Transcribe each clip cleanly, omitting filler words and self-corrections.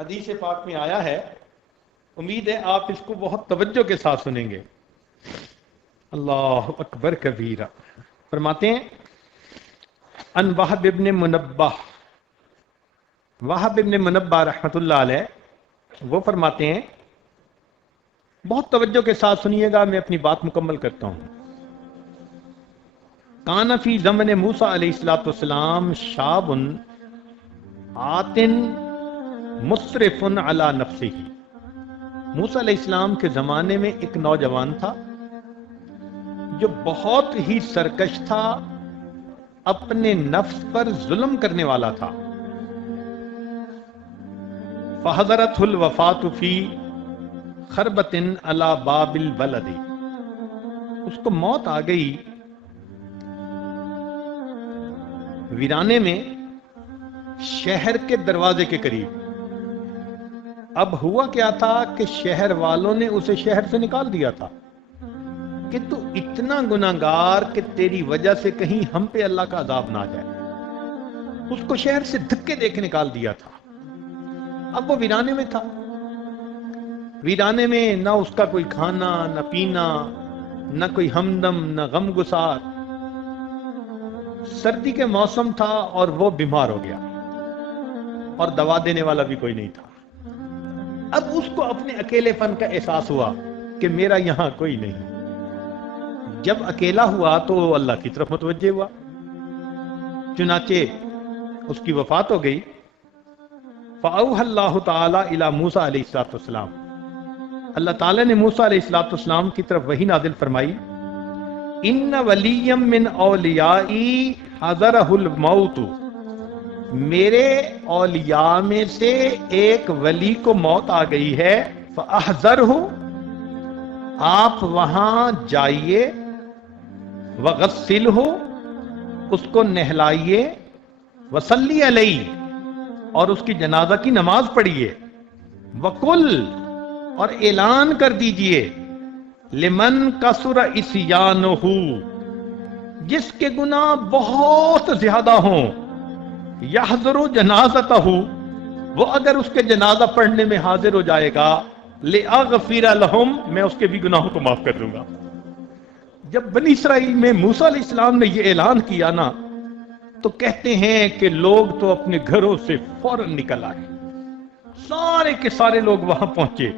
حدیث پاک میں آیا ہے، امید ہے آپ اس کو بہت توجہ کے ساتھ سنیں گے۔ اللہ اکبر کبیرہ۔ فرماتے ہیں ان وہب ابن منبہ، وہب ابن منبہ رحمۃ اللہ علیہ وہ فرماتے ہیں، بہت توجہ کے ساتھ سنیے گا، میں اپنی بات مکمل کرتا ہوں۔ کان فی زمن موسیٰ علیہ الصلوۃ والسلام شاب آتن مسرف علی نفسہ، موسیٰ علیہ السلام کے زمانے میں ایک نوجوان تھا جو بہت ہی سرکش تھا، اپنے نفس پر ظلم کرنے والا تھا۔ فحضرتہ الوفاۃ فی خربۃ علی باب البلد، اس کو موت آ گئی ویرانے میں شہر کے دروازے کے قریب۔ اب ہوا کیا تھا کہ شہر والوں نے اسے شہر سے نکال دیا تھا کہ تو اتنا گناہگار کہ تیری وجہ سے کہیں ہم پہ اللہ کا عذاب نہ آ جائے۔ اس کو شہر سے دھکے دے کے نکال دیا تھا۔ اب وہ ویرانے میں تھا، ویرانے میں نہ اس کا کوئی کھانا نہ پینا، نہ کوئی ہمدم نہ غم گسار، سردی کے موسم تھا اور وہ بیمار ہو گیا اور دوا دینے والا بھی کوئی نہیں تھا۔ اب اس کو اپنے اکیلے پن کا احساس ہوا کہ میرا یہاں کوئی نہیں۔ جب اکیلا ہوا تو وہ اللہ کی طرف متوجہ ہوا، چنانچہ اس کی وفات ہو گئی۔ فأوحى اللہ تعالی الی موسیٰ علیہ السلام، اللہ تعالیٰ نے موسیٰ علیہ السلام کی طرف وحی نازل فرمائی، ان ولیا من اولیائی حضرہ الموت، میرے اولیاء میں سے ایک ولی کو موت آ گئی ہے، فاحذرہ، آپ وہاں جائیے، وغسلہ، اس کو نہلائیے، وصلی علیہ، اور اس کی جنازہ کی نماز پڑھیے، وقل، اور اعلان کر دیجئے، لمن کثر عصیانہ، جس کے گناہ بہت زیادہ ہوں، یحضر جنازتہ، وہ اگر اس کے جنازہ پڑھنے میں حاضر ہو جائے گا، لأغفر لہم، میں اس کے بھی گناہوں کو معاف کر دوں گا۔ جب بنی اسرائیل میں موسیٰ علیہ السلام نے یہ اعلان کیا نا، تو کہتے ہیں کہ لوگ تو اپنے گھروں سے فوراً نکل آئے، سارے کے سارے لوگ وہاں پہنچے،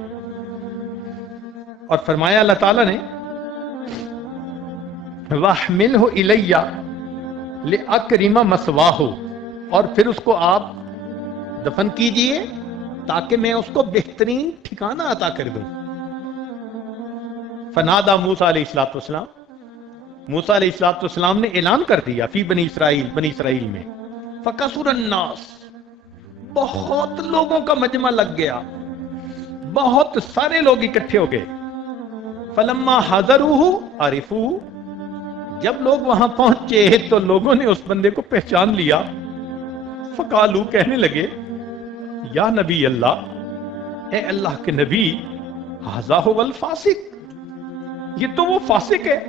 اور فرمایا اللہ تعالیٰ نے، وَاحْمِلْهُ إِلَيَّ لِأَكْرِمَ مَثْوَاهُ، اور پھر اس کو آپ دفن کیجئے تاکہ میں اس کو بہترین ٹھکانہ عطا کر دوں۔ فنادى موسیٰ علیہ السلام، موسیٰ علیہ السلام نے اعلان کر دیا، فی بنی اسرائیل، بنی اسرائیل میں، فَكَثُرَ النَّاسِ، بہت لوگوں کا مجمع لگ گیا، بہت سارے لوگ اکٹھے ہو گئے۔ فَلَمَّا حَضَرُوهُ عَرِفُوهُ، جب لوگ وہاں پہنچے تو لوگوں نے اس بندے کو پہچان لیا۔ فقالو، کہنے لگے، یا نبی اللہ، اے اللہ کے نبی، ھذا ھو الفاسق، یہ تو وہ فاسق ہے،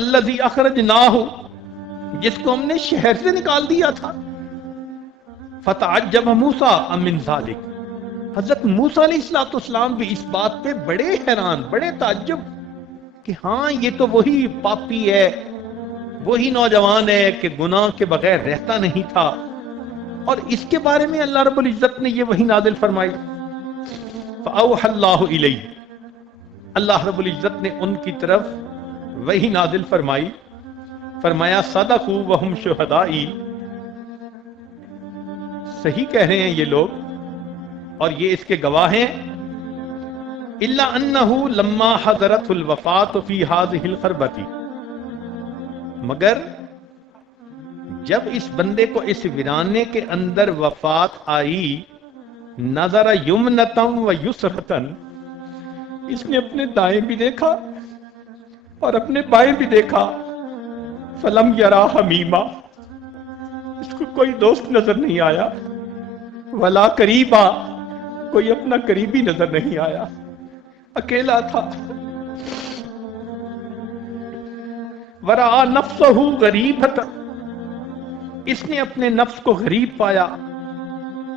الذی اخرجناہ، جس کو ہم نے شہر سے نکال دیا تھا۔ فتعجب موسیٰ من ذلک، حضرت موسیٰ علیہ السلام بھی اس بات پہ بڑے حیران، بڑے تعجب کہ ہاں یہ تو وہی پاپی ہے، وہی نوجوان ہے کہ گناہ کے بغیر رہتا نہیں تھا، اور اس کے بارے میں اللہ رب العزت نے یہ وحی نازل فرمائی۔ فأوحى اللہ الیہ، اللہ رب العزت نے ان کی طرف وحی نازل فرمائی، فرمایا صدقوا وہم شہدائی، صحیح کہہ رہے ہیں یہ لوگ اور یہ اس کے گواہ ہیں، الا انہ لما حضرت الوفات فی هذه الخربۃ، مگر جب اس بندے کو اس ویرانے کے اندر وفات آئی، نظر یمنتم و یسرتن، اس نے اپنے دائیں بھی دیکھا اور اپنے بائیں بھی دیکھا، فلم یرا حمیما، اس کو کوئی دوست نظر نہیں آیا، ولا قریبا، کوئی اپنا قریبی نظر نہیں آیا، اکیلا تھا۔ ورآ نفسہ غریبۃ، اس نے اپنے نفس کو غریب پایا،